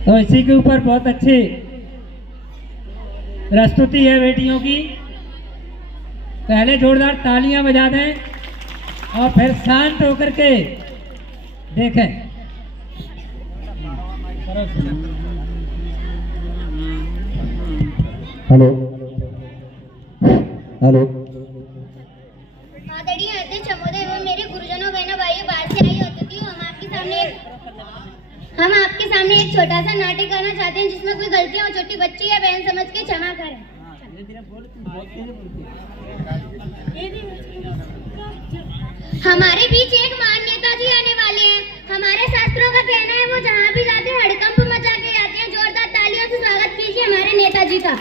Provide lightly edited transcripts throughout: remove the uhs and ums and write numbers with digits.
तो इसी के ऊपर बहुत अच्छी प्रस्तुति है बेटियों की। पहले जोरदार तालियां बजा दें और फिर शांत होकर के देखें। Hello hello. आदरणीय अध्यक्ष महोदय एवं मेरे गुरुजनों बहनों भाइयों, बाहर से आई अतिथि हूँ। हम आपके सामने एक छोटा सा नाटक करना चाहते हैं जिसमें कोई गलतियां हो छोटी बच्ची या बहन समझ के क्षमा करें। हमारे बीच एक महान नेताजी आने वाले हैं। हमारे शास्त्रों का कहना है वो जहाँ भी जाते हैं हड़कंप मचा के आते हैं। जोरदार तालियों से स्वागत कीजिए हमारे नेताजी का।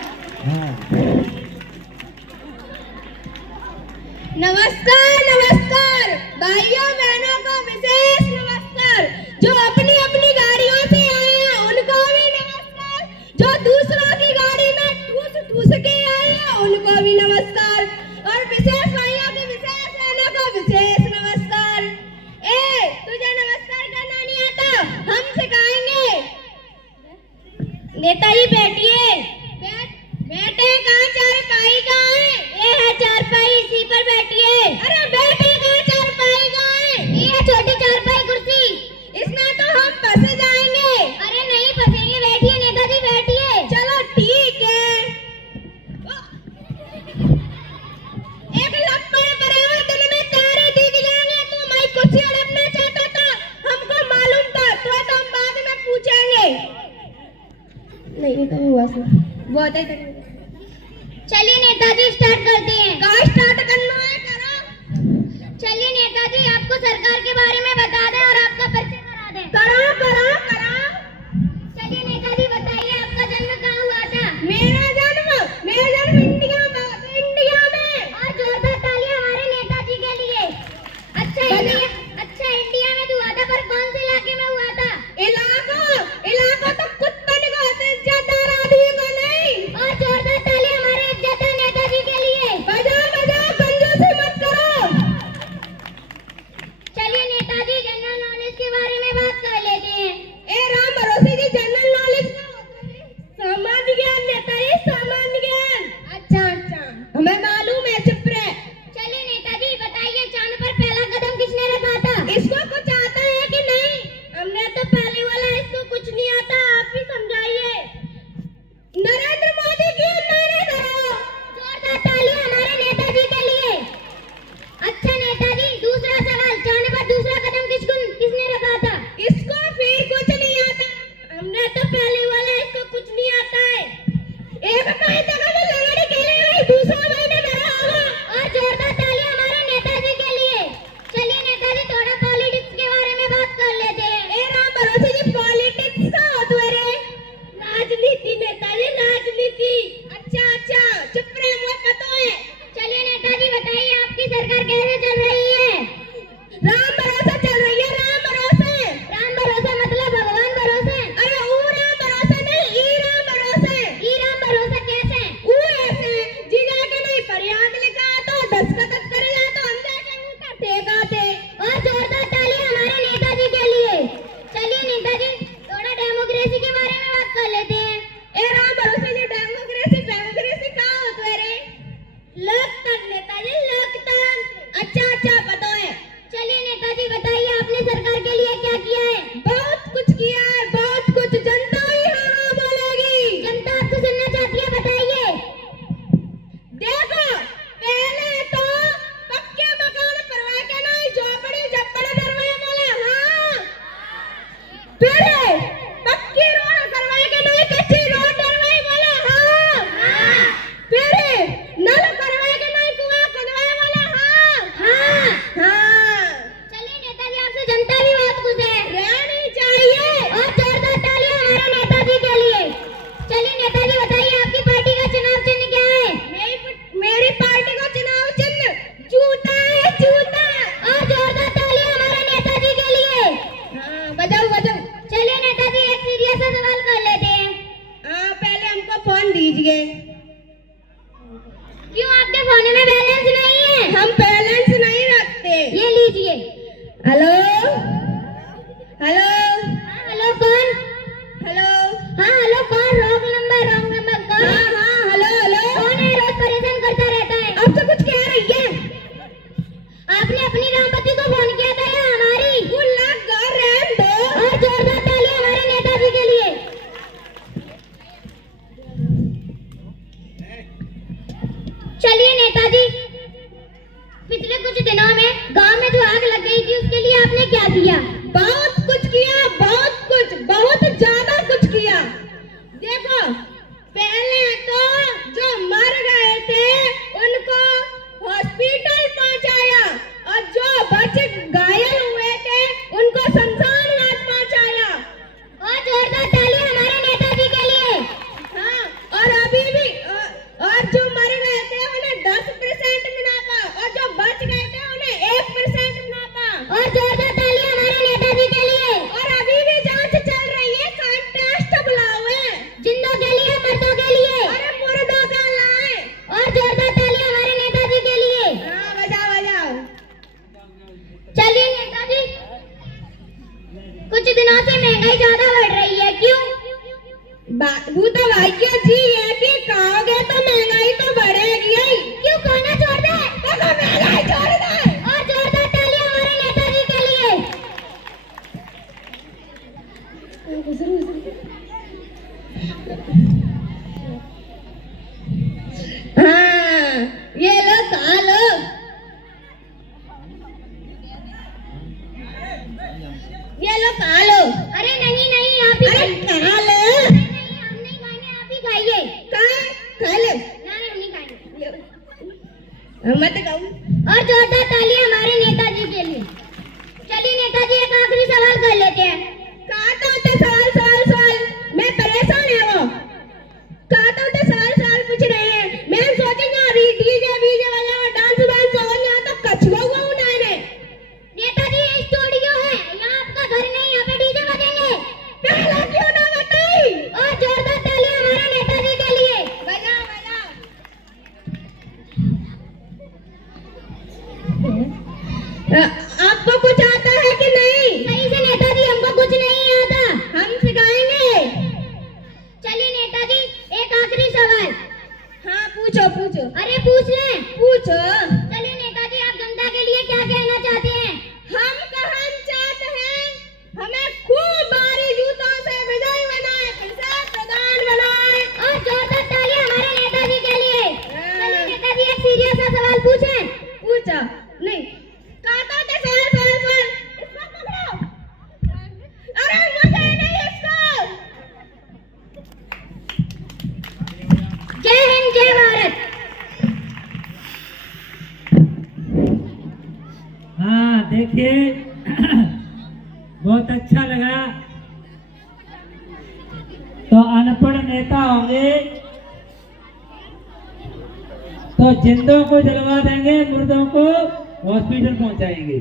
नमस्कार नमस्कार भाइयों बहनों को विशेष नमस्कार। जो अपनी अपनी गाड़ियों से आए हैं उनको भी नमस्कार। जो दूसरों की गाड़ी में ठूस ठूस के आए हैं उनको भी नमस्कार। और विशेष भाइयों की विशेष बहनों को विशेष नमस्कार। तुझे नमस्कार करना नहीं आता, हम सिखाएंगे। नेताजी बैठिए। बैठे कहाँ चारपाई कहाँ है? ये है चारपाई, इसी पर बैठिए। अरे बैठे कहाँ चारपाई कहाँ है? ये है छोटी चारपाई कुर्सी, इसमें तो हम फंस जाएंगे। अरे नहीं फंसेंगे, बैठिए नेताजी बैठिए। चलो ठीक है। एक लपड़ पड़े हुए दिन में तारे दिख जाएंगे। तू मैं कुर्सी हड़पना चाहता था, हमको मालूम था, तो हम बाद में पूछेंगे। नहीं तो हुआ सर बहुत है। चलिए नेताजी स्टार्ट करते हैं। कहाँ स्टार्ट करना है? करो। चलिए नेताजी आपको सरकार के बारे में बता दें और आपका परिचय करा दें। करो करो करो। चलिए नेताजी बताइए आपका जन्म कहाँ हुआ था? मेरा जन्म इंडिया में। और जोरदार तालियां हमारे नेताजी के लिए। अच्छा इंडिया में हुआ था, पर कौन से इलाके में हुआ था? इलाका तो कुत्तन को होते, इज्जतदार आदमी को नहीं। और जोरदार तालियां हमारे इज्जतदार नेताजी के लिए। बजाओ कंजूसी मत करो। चलिए नेताजी जनरल नॉलेज के बारे में बात कर लेते हैं। राम भरोसे जी जनरल नॉलेज सामान्य ज्ञान नेताजी, सामान्य ज्ञान। अच्छा हमें मालूम है, चुप रहे। चलिए नेताजी बताइए चांद पर पहला कदम किसने रखा था? इसको कुछ आता है कि नहीं? हमने तो पहले वाला, इसको कुछ नहीं आता, आप ही समझाइए। नरेंद्र मोदी की मैंने करो। जोरदार तालियां हमारे नेताजी के लिए। अच्छा नेताजी दूसरा सवाल, चांद पर दूसरा कदम किसने रखा था? इसको फिर कुछ नहीं आता, हमने तो पहले वाला, इसको कुछ नहीं आता है। एक महीने का तो लड़ाई खेले हुए, दूसरा महीने मेरा होगा। और जोरदार तालियां हमारे नेताजी के लिए। चलिए नेताजी थोड़ा पॉलिटिक्स के बारे में बात कर लेते हैं। राम भरोसे जी पॉलिटिक्स का होता है रे? राजनीति नेताजी, राजनीति। अच्छा चुप रहे, मुझे पता है। चलिए नेताजी बताइए आपकी सरकार कैसे चल रही है? राम भरोसे चल रही है। राम भरोसे मतलब भगवान भरोसे? अरे वो राम भरोसे नहीं, ई राम भरोसे। ई राम भरोसे कैसे? वो ऐसे जी जाके नहीं फरियाद लिखा तो दस्तखत करेगा तो हम जाके उनका ठेका थे। और जोरदार तालियां हमारे नेताजी के लिए। चलिए नेताजी थोड़ा डेमोक्रेसी के बारे में बात कर लेते हैं। राम भरोसे जी डेमोक्रेसी कहाँ होता है रे? लोकतंत्र नेताजी, लोकतंत्र। अच्छा पता है। चलिए नेताजी बताइए आपने सरकार के लिए क्या किया है? बहुत कुछ किया है, बहुत कुछ। जनता ही हाँ बोलेगी। जनता आपसे सुनना चाहती है, बताइए। देखो पहले तो पक्के मकान करवा के नहीं, झोपड़ी झप्पड़ करवाए बोले हाँ। फिर पक्की रोड करवाए के नहीं, कच्ची रोड करवाए बोले हाँ। फिर नल करवाए के नहीं, कुआं खुदवाए बोले हाँ। चलिए नेताजी आपसे जनता भी बहुत खुश है, रहनी चाहिए। और जोरदार तालियां हमारे नेताजी के लिए। चलिए नेताजी बताइए आपकी पार्टी का चुनाव चिन्ह क्या है? मेरी पार्टी का चुनाव चिन्ह जूता है, जूता। और जोरदार तालियां हमारे नेताजी के लिए। बजाओ। चलिए नेताजी एक सीरियस सा सवाल कर लेते हैं। पहले हमको फोन दीजिए। क्यों आपके फोन में बैलेंस नहीं है? हम बैलेंस नहीं रखते। ये लीजिए। हेलो कौन? हेलो भैया जी ये कि कहोगे तो महंगाई तो बढ़ेगी ही। क्यों कहना छोड़ दे तो महंगाई छोड़ दे। और जोरदार तालियां हमारे नेताजी के लिए। हाँ ये लो खा लो। ये लो खा लो। अरे नहीं नहीं आप ही खा लो। नहीं हम नहीं खाएंगे आप ही खाइए। खा लो। नहीं हम नहीं खाएंगे। मत खाओ। और जोरदार तालियां हमारे नेताजी के लिए। चलिए नेताजी एक आखिरी सवाल कर लेते हैं। कहता होते सवाल सवाल सवाल मैं परेशान है वो। कहता होते सवाल सवाल पूछ रहे हैं। मैं सोचेंगे डीजे वीजे वाला डांस वांस हो गया तो कछुआ हुआ उन्होंने। नेताजी ये स्टूडियो है यहाँ आपका घर नहीं यहाँ पे डीजे बजेंगे। पहले क्यों ना बताई। और जोरदार तालियां हमारे नेताजी के लिए। बजाओ बजाओ। आपको कुछ आता है कि नहीं। सही से नेताजी हमको कुछ नहीं आता हम सिखाएंगे। चलिए नेताजी एक आखिरी सवाल। हाँ पूछो पूछो। अरे पूछ ले। पूछो। चलिए नेताजी आप जनता के लिए क्या कहना चाहते हैं। हम कहना चाहते हैं हमें खूब भारी जूतों से विजयी बनाए फिर प्रधान बनाए। और जोरदार तालियां हमारे नेताजी के लिए। चलिए नेताजी एक सीरियस सा सवाल पूछें। पूछो। नहीं कहता थे सवाल सवाल सवाल इसको पकड़ो। अरे मुझे नहीं इसको। जय हिंद जय भारत। हाँ देखिए बहुत अच्छा लगा। तो अनपढ़ नेता होंगे तो जिंदों को जलवा देंगे मुर्दों को हॉस्पिटल पहुंचाएंगे।